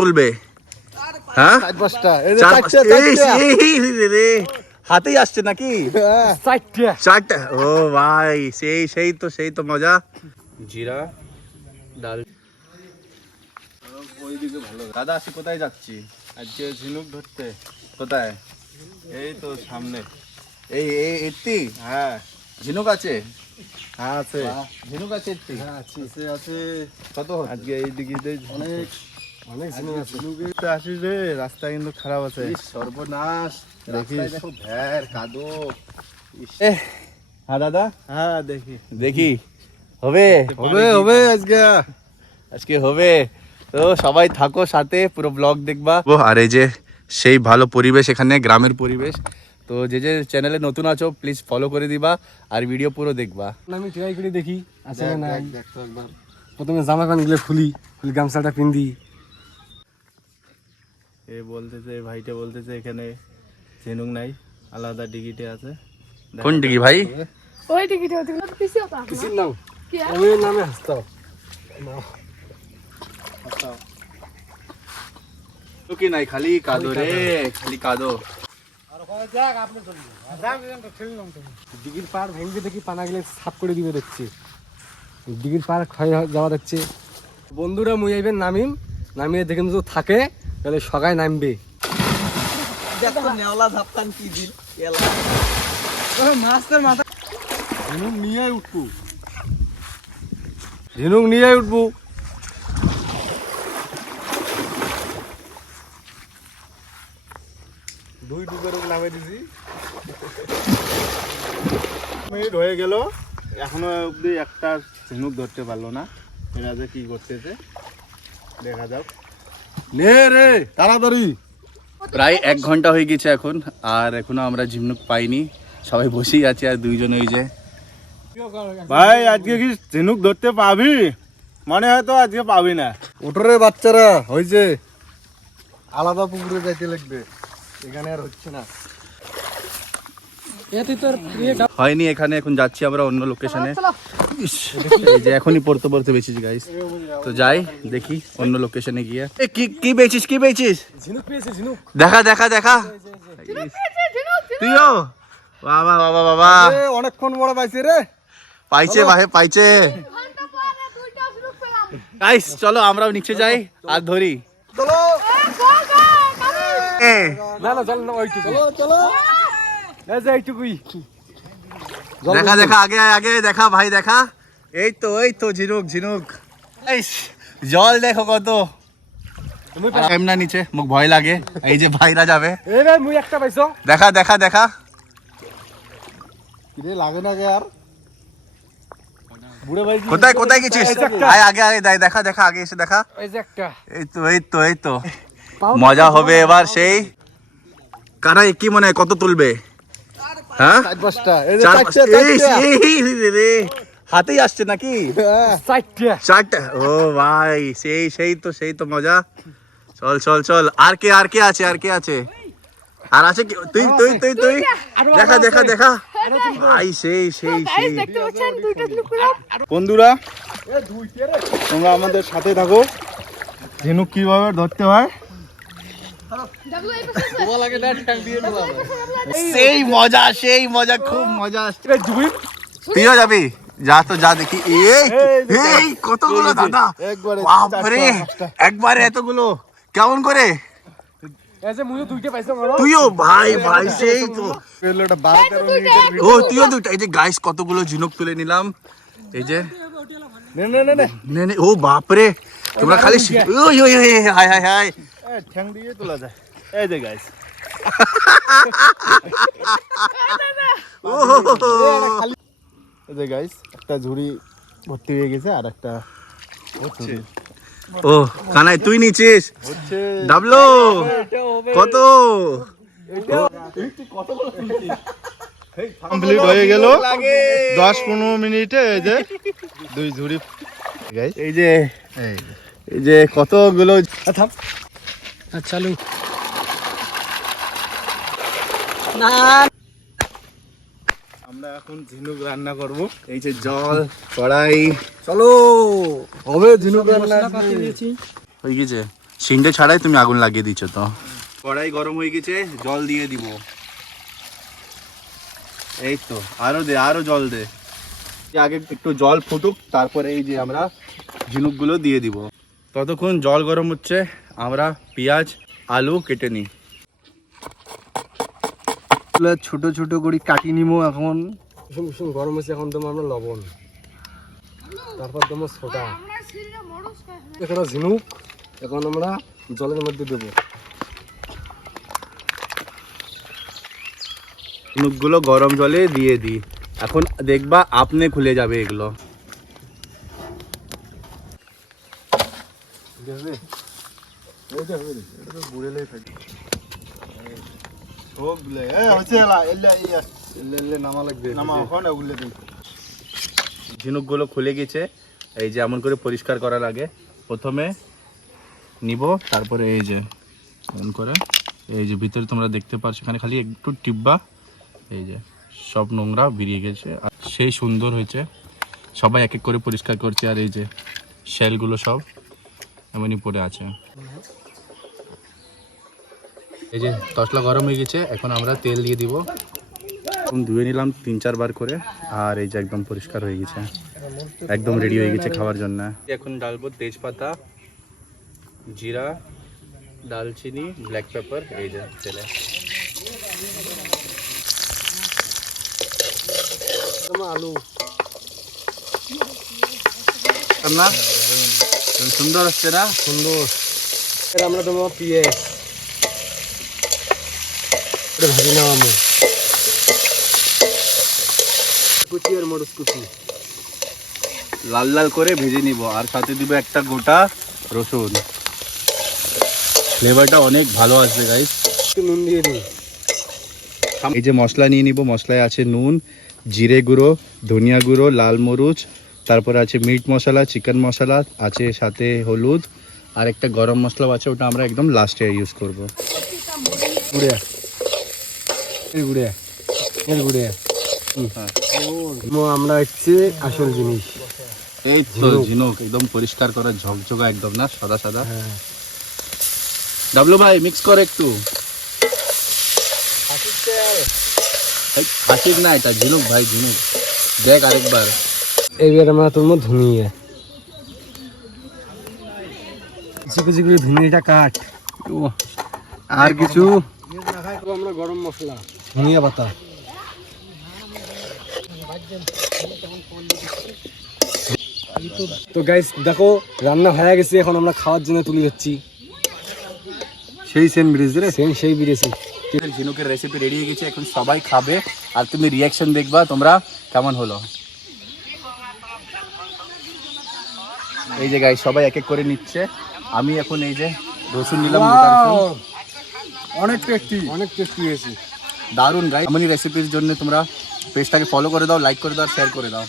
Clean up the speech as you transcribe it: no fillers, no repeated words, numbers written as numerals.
তুলবে হ্যাঁ হাতেই আসছে নাকি চারটা ও ভাই সেই তো মজা জিরা ডাল ওইদিকে ভালো দাদা আসি কোথায় যাচ্ছি আজকে ঝিনুক ধরতে কোথায় এই তো সামনে এই এত্তি হ্যাঁ ঝিনুক আছে হ্যাঁ আছে ঝিনুক আছে এত্তি হ্যাঁ আছে কত আজকে এইদিকে অনেক অনেক ঝিনুক আছে ঝিনুকে আসিস রে রাস্তা কিন্তু খারাপ আছে সর্বনাশ দেখিস ভ্যার কাদো হ্যাঁ দাদা হ্যাঁ দেখি হবে আজকে হবে তো সবাই থাকো সাথে পুরো ব্লগ দেখবা আর এই যে সেই ভালো পরিবেশ এখানে গ্রামের পরিবেশ তো যে চ্যানেলে নতুন আছো প্লিজ ফলো করে দিবা আর ভিডিও পুরো দেখবা আমি ট্রাই করে দেখি আসলে না দেখো একবার প্রথমে জামা প্যান্ট গুলো খুলি গামছাটা পিন্দি বলতেছে ভাইটা বলতেছে এখানে ঝিনুক নাই আলাদা টিকিটে আছে কোন টিকিট ভাই ওই টিকিটে ওগুলো তো পিছিয়ে তো কিছু নাও ওই নামে হাসতাও তো কি নাই খালি কাদো রে খালি কাদো দিঘির পাড় ভেঙে দেখি পানা গেলে সাফ করে দিবে দেখছি দিঘির পাড় ক্ষয় যাওয়া দেখছে বন্ধুরা মুই আইবেন নামিয়ে দেখেন যদি থাকে তাহলে সবাই নামবে ঝিনুক নিয়ে উঠবো দুই ডুবের নামে দিছি মিনিট হয়ে গেল এখনো অব্দি একটা ঝিনুক ধরতে পারলো না এরা যে কি করতেছে দেখা যাক নে রে তাড়াতাড়ি প্রায় 1 ঘন্টা হয়ে গেছে এখন আর এখনো আমরা ঝিনুক পাইনি সবাই বসেই আছে আর দুইজন ওই যে ভাই আজকে কি ঝিনুক ধরতে পাবি মনে হয় তো আজকে পাবি না ওটরে বাচ্চারা হয়েছে আলাদা পুকুরে যাইতে লাগবে এখানে আর হচ্ছে না হয়নি এখানে এখন যাচ্ছি আমরা অন্য লোকেশনে এই যে এখনই পড়তে বেঁচেছি গাইস তো যাই দেখি অন্য লোকেশনে গিয়ে কি বেচিস ঝিনুক পেয়েছে ঝিনুক দেখা তুইও বাবা অনেকক্ষণ বড় পাইছে রে পাইছে গাইস চলো আমরাও নিচে যাই আর ধরি চলো না চল না ওইটুকু চলো এই যে এইটুকুই দেখা আগে দেখা ভাই দেখা এই তো ঝিনুক জল দেখো কত এমনা নিচে মুখ ভয় লাগে এই যে ভাইরা যাবে মুই একটা পাইছো দেখা কিরে লাগে না কে আর বুড়ো ভাই কোথায় গেছিস আগে দেখা আগে এসে দেখা এই যে একটা এই তো মজা হবে এবার সেই কানাই কি মনে হয় কত তুলবে হ্যাঁ হাতেই আসছে নাকি চারটা ও ভাই সেই তো মজা চল আর কে আছে আর আছে কি তুই দেখা ভাই সেই বন্ধুরা তোমরা আমাদের সাথে থাকো ঝিনুক কিভাবে ধরতে হয় সেই মজা খুব মজা আসছে তুইও যাবি যা দেখি এই কতগুলো দাদা একবারে এতগুলো কেমন করে তুইও ভাই সেই তো তুইও দুইটা এই যে গাইস কতগুলো ঝিনুক তুলে নিলাম এই যে ও বাপরে তোমরা খালি হাই ঠ্যাং দিয়ে তোলা যায় এই যে গাইস এই যে গাইস একটা ঝুড়ি ভর্তি হয়ে গেছে আর একটা হচ্ছে ও কানাই তুই নিছিস ডাবলো কত কমপ্লিট হয়ে গেল 10-15 মিনিটে এই যে দুই ঝুড়ি গাইস এই যে কতগুলো চালু আমরা এখন ঝিনুক রান্না করব এই যে জল কড়াই চলো হবে ঝিনুক রান্না হয়ে গেছে সিংড়ে ছাড়াই তুমি আগুন লাগিয়ে দিচ্ছ তো। কড়াই গরম হয়ে গেছে, জল দিয়ে দিব। এই তো আরো জল দে। আগে একটু জল ফুটুক, তারপরে এই যে আমরা ঝিনুকগুলো দিয়ে দিব। ততক্ষণ জল গরম হচ্ছে, আমরা পেঁয়াজ আলু কেটে নিই। ছোট ছোট করে কাটি নিব। এখন কুসুম কুসুম গরম হয়েছে, এখন দেবো আমরা লবণ, তারপর দেবো সোডা, এখানে ঝিনুক এখন আমরা জলের মধ্যে দেবো। ঝিনুকগুলো গরম জলে দিয়ে দিই। এখন দেখবা আপনি খুলে যাবে এগুলো। ঝিনুকগুলো খুলে গেছে, এই যে এমন করে পরিষ্কার করা লাগে। প্রথমে নিব, তারপরে এই যে এমন করে, এই যে ভিতরে তোমরা দেখতে পাচ্ছ এখানে খালি একটু টিপবা, এই যে সব নোংরা বেরিয়ে গেছে। আর সেই সুন্দর হয়েছে। সবাই এক এক করে পরিষ্কার করছে, আর এই যে শেলগুলো সব এমনই পড়ে আছে। এই যে তসলা গরম হয়ে গেছে, এখন আমরা তেল দিয়ে দিব। ধুয়ে নিলাম 3-4 বার করে, আর এই যে একদম পরিষ্কার হয়ে গেছে, একদম রেডি হয়ে গেছে খাওয়ার জন্য। এখন ডালবো তেজপাতা, জিরা, দালচিনি, ব্ল্যাক পেপার, এই যে তেলে। আলু না সুন্দর হচ্ছে না? সুন্দর। আমরা দেবো পেঁয়াজ, ভাজি নেওয়ামো কুচি আর মরিচ কুচি, লাল লাল করে ভেজে নিব। আর সাথে দিব একটা গোটা রসুন। ফ্লেভারটা অনেক ভালো আসবে গাইস। একটু নুন দিয়ে দিই। এই যে মশলা নিয়ে নিব। মশলায় আছে নুন, জিরে গুঁড়ো, ধনিয়া গুঁড়ো, লাল মরিচ, তারপর আছে মিট মশলা, চিকেন মশলা আছে, সাথে হলুদ, আর একটা গরম মশলাও আছে, ওটা আমরা একদম লাস্টে ইউজ করব। গুড়িয়া এর গুড়িয়া এর গুড়িয়া আমরা হচ্ছে আসল জিনিস। এই তো ঝিনুক একদম পরিষ্কার করা, ঝকঝকা একদম, না সাদা সাদা। ডাবলু ভাই মিক্স কর একটু। হাসির না, এটা ঝিনুক ভাই, ঝিনুক। দেখ আরেকবার। এইবার আমরা তুলবো ধনিয়া, কিছু কিছু করে ধনিয়াটা কাট। আর কিছু আমরা গরম মশলা, ধনিয়া পাতা। তো গাইস দেখো রান্না হয়ে গেছে, এখন আমরা খাওয়ার জন্য তুলে যাচ্ছি। সেই সেম ব্রিজ রে, সেই বিরেছি। ঝিনুকের রেসিপি রেডি হয়ে গেছে, এখন সবাই খাবে, আর তুমি রিয়াকশন দেখবা তোমরা কেমন হলো। এই যে গাইস সবাই এক এক করে নিচ্ছে। আমি এখন এই যে রসুন নিলাম, অনেক টেস্টি হয়েছে, দারুন গাইস। এমনই রেসিপির জন্য তোমরা পেজটাকে ফলো করে দাও, লাইক করে দাও, শেয়ার করে দাও।